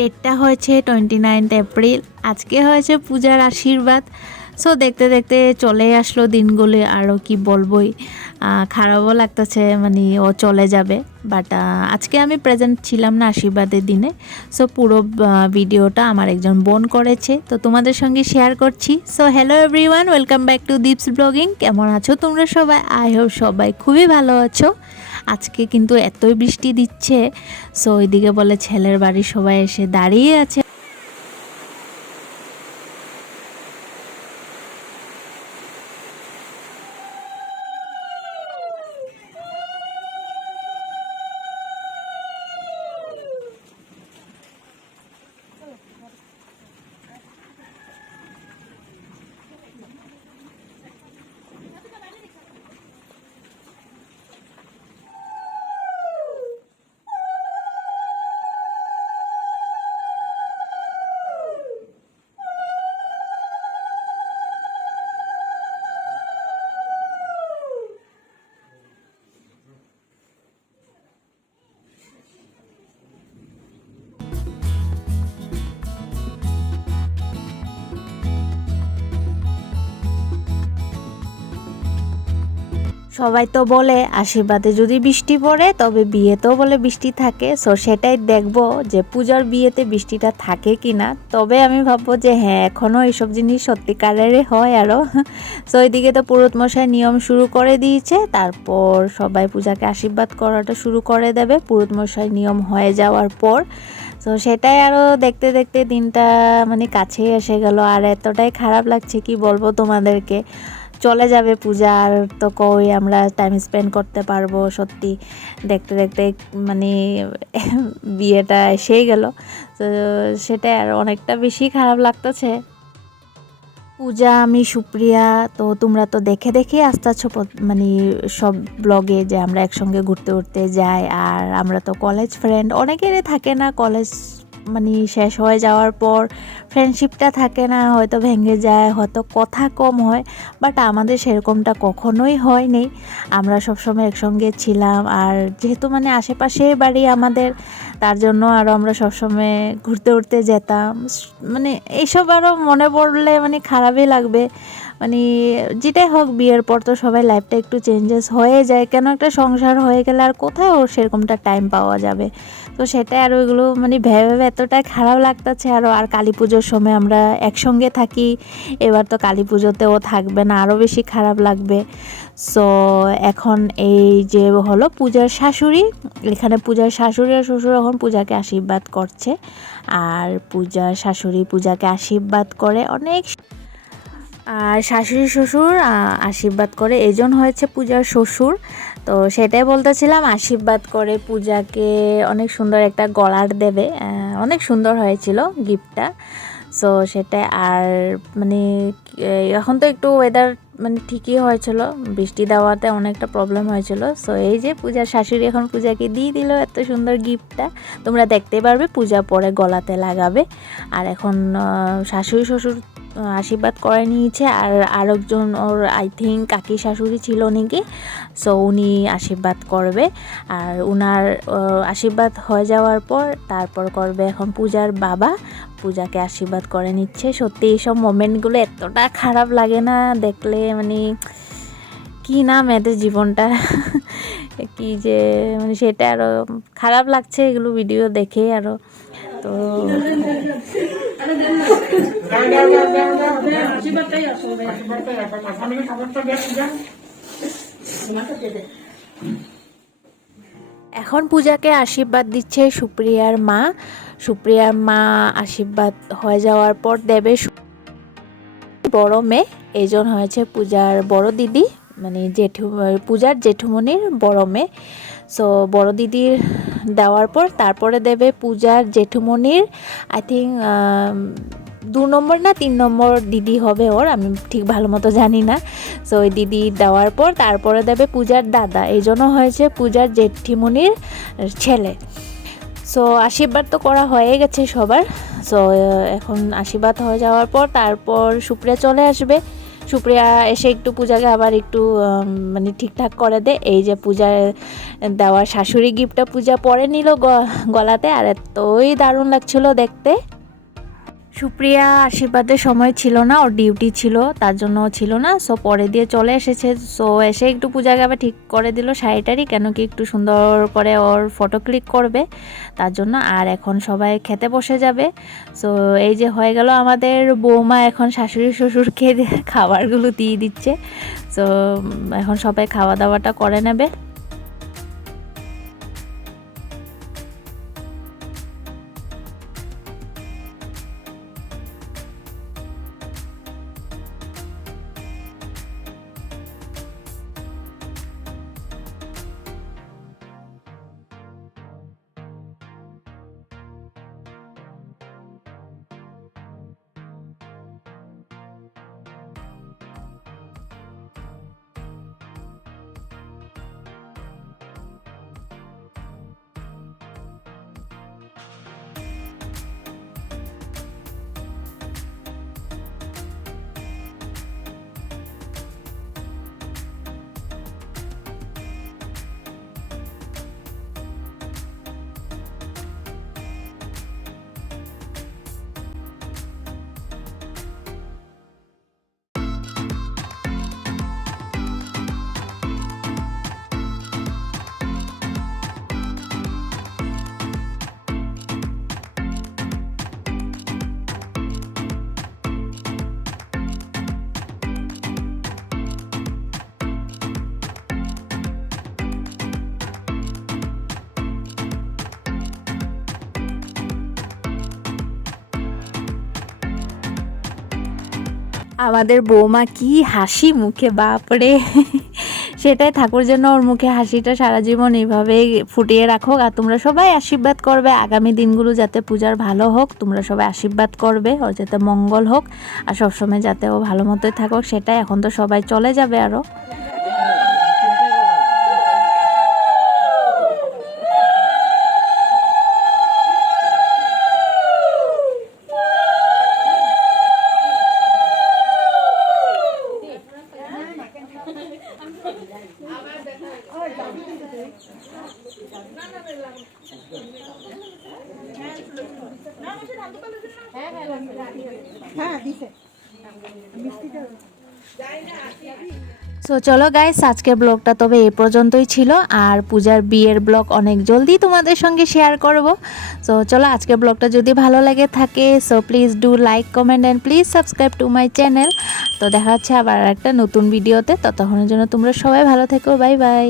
ডেটটা হয়েছে 29 এপ্রিল। আজকে হয়েছে পূজার আশীর্বাদ। সো দেখতে দেখতে চলে আসলো দিনগুলি, আরও কি বলবোই, খারাপও লাগতেছে, মানে ও চলে যাবে। বাট আজকে আমি প্রেজেন্ট ছিলাম না আশীর্বাদের দিনে। সো পুরো ভিডিওটা আমার একজন বোন করেছে, তো তোমাদের সঙ্গে শেয়ার করছি। So hello everyone, welcome back to Deeps blogging. কেমন আছো তোমরা সবাই? আই হোপ সবাই খুবই ভালো আছো। আজকে কিন্তু এতই বৃষ্টি দিচ্ছে। সো ওইদিকে বলে ছেলের বাড়ির সবাই এসে দাঁড়িয়ে আছে। সবাই তো বলে আশীর্বাদে যদি বৃষ্টি পড়ে তবে বিয়েতেও বলে বৃষ্টি থাকে। সো সেটাই দেখবো যে পূজার বিয়েতে বৃষ্টিটা থাকে কি না। তবে আমি ভাববো যে হ্যাঁ, এখনও এইসব জিনিস সত্যিকারেরই হয় আরও। সো ওইদিকে তো পুরোহিত মশাই নিয়ম শুরু করে দিয়েছে, তারপর সবাই পূজাকে আশীর্বাদ করাটা শুরু করে দেবে পুরোহিত মশাই নিয়ম হয়ে যাওয়ার পর। তো সেটাই আরও দেখতে দেখতে দিনটা মানে কাছেই এসে গেল, আর এতটাই খারাপ লাগছে কি বলবো তোমাদেরকে। চলে যাবে পূজা, আর তো কই আমরা টাইম স্পেন্ড করতে পারবো। সত্যি দেখতে দেখতে মানে বিয়েটা এসেই গেল। তো সেটাই আর অনেকটা বেশি খারাপ লাগতেছে। পূজা, আমি সুপ্রিয়া, তো তোমরা তো দেখে দেখে আসতেছ মানে সব ব্লগে যে আমরা একসঙ্গে ঘুরতে ঘুরতে যাই। আর আমরা তো কলেজ ফ্রেন্ড, অনেকেরই থাকে না কলেজ মানে শেষ হয়ে যাওয়ার পর ফ্রেন্ডশিপটা থাকে না, হয়তো ভেঙে যায়, হয়তো কথা কম হয়। বাট আমাদের সেরকমটা কখনোই হয়নি। আমরা সবসময় একসঙ্গে ছিলাম, আর যেহেতু মানে আশেপাশে বাড়ি আমাদের, তার জন্য আরও আমরা সবসময় ঘুরতে ঘুরতে যেতাম। মানে এইসব আরও মনে পড়লে মানে খারাপই লাগবে। মানে যেটাই হোক, বিয়ের পর তো সবাই লাইফটা একটু চেঞ্জেস হয়ে যায়, কেন একটা সংসার হয়ে গেলে আর কোথায় ওর সেরকমটা টাইম পাওয়া যাবে। তো সেটাই আরও এগুলো মানে ভেবে ভেবে এতটাই খারাপ লাগতেছে আরও। আর কালী পুজোর সময় আমরা একসঙ্গে থাকি, এবার তো কালী পুজোতেও থাকবে না, আরও বেশি খারাপ লাগবে। সো এখন এই যে হলো পূজার শাশুড়ি, এখানে পূজার শাশুড়ি আর শ্বশুর এখন পূজাকে আশীর্বাদ করছে। আর পূজার শাশুড়ি পূজাকে আশীর্বাদ করে অনেক, আর শাশুড়ি শ্বশুর আশীর্বাদ করে, এইজন হয়েছে পূজার শ্বশুর। তো সেটাই বলতেছিলাম, আশীর্বাদ করে পূজাকে অনেক সুন্দর একটা গলার দেবে, অনেক সুন্দর হয়েছিল গিফটটা। সো সেটাই। আর মানে এখন তো একটু ওয়েদার মানে ঠিকই হয়েছিল, বৃষ্টি দেওয়াতে অনেকটা প্রবলেম হয়েছিল। সো এই যে পূজার শাশুড়ি এখন পূজাকে দিয়ে দিল এত সুন্দর গিফটটা। তোমরা দেখতে পারবে পূজা পরে গলাতে লাগাবে। আর এখন শাশুড়ি শ্বশুর আশীর্বাদ করে নিয়েছে, আর আরেকজন ওর আই থিঙ্ক কাকি শাশুড়ি ছিল নাকি। সো উনি আশীর্বাদ করবে, আর উনার আশীর্বাদ হয়ে যাওয়ার পর তারপর করবে এখন পূজার বাবা, পূজাকে আশীর্বাদ করে নিচ্ছে। সত্যি এইসব মোমেন্টগুলো এতটা খারাপ লাগে না দেখলে, মানে কি না মেয়েদের জীবনটা কি যে মানে সেটা আরও খারাপ লাগছে এগুলো ভিডিও দেখে আরও। তো এখন পূজাকে আশীর্বাদ দিচ্ছে সুপ্রিয়ার মা। সুপ্রিয়ার মা আশীর্বাদ হয়ে যাওয়ার পর দেবে বড় মেয়ে, এইজন হয়েছে পূজার বড় দিদি, মানে পূজার জেঠুমনির বড় মেয়ে। সো বড় দিদির দেওয়ার পর তারপরে দেবে পূজার জেঠুমনির আই থিঙ্ক 2 নম্বর না 3 নম্বর দিদি হবে ওর, আমি ঠিক ভালো মতো জানি না। সো ওই দিদি দেওয়ার পর তারপরে দেবে পূজার দাদা, এই জন্য হয়েছে পূজার জেঠিমনির ছেলে। সো আশীর্বাদ তো করা হয়ে গেছে সবার। সো এখন আশীর্বাদ হয়ে যাওয়ার পর তারপর সুপ্রিয়া চলে আসবে। সুপ্রিয়া এসে একটু পূজাকে আবার একটু মানে ঠিকঠাক করে দে। এই যে পূজার দেওয়া শাশুড়ি গিফটটা পূজা পরে নিল গলাতে, আর এতই দারুণ লাগছিল দেখতে। সুপ্রিয়া আশীর্বাদের সময় ছিল না, ওর ডিউটি ছিল, তার জন্য ছিল না। সো পরে দিয়ে চলে এসেছে। সো এসে একটু পূজাকে আবার ঠিক করে দিল শাড়িটারি, কেন কি একটু সুন্দর করে ওর ফটো ক্লিক করবে তার জন্য। আর এখন সবাই খেতে বসে যাবে। সো এই যে হয়ে গেল, আমাদের বৌমা এখন শাশুড়ি শ্বশুরকে খাবারগুলো দিয়ে দিচ্ছে। সো এখন সবাই খাওয়া দাওয়াটা করে নেবে। আমাদের বৌমা কি হাসি মুখে, বাপরে! সেটাই, ঠাকুর যেন ওর মুখে হাসিটা সারা জীবন এইভাবেই ফুটিয়ে রাখুক। আর তোমরা সবাই আশীর্বাদ করবে আগামী দিনগুলো যাতে পূজার ভালো হোক, তোমরা সবাই আশীর্বাদ করবে ওর যাতে মঙ্গল হোক, আর সবসময় যাতে ও ভালো মতোই থাকুক। সেটাই, এখন তো সবাই চলে যাবে আরও। সো চলো গাইস, আজকের ব্লগটা তবে এই পর্যন্তই ছিল। আর পূজার বিয়ের ব্লগ অনেক জলদি তোমাদের সঙ্গে শেয়ার করব। সো চলো, আজকের ব্লগটা যদি ভালো লাগে থাকে, so please do like, comment and please subscribe to my channel. তো দেখা হচ্ছে আবার একটা নতুন ভিডিওতে। ততক্ষণের জন্য তোমরা সবাই ভালো থেকো। Bye bye.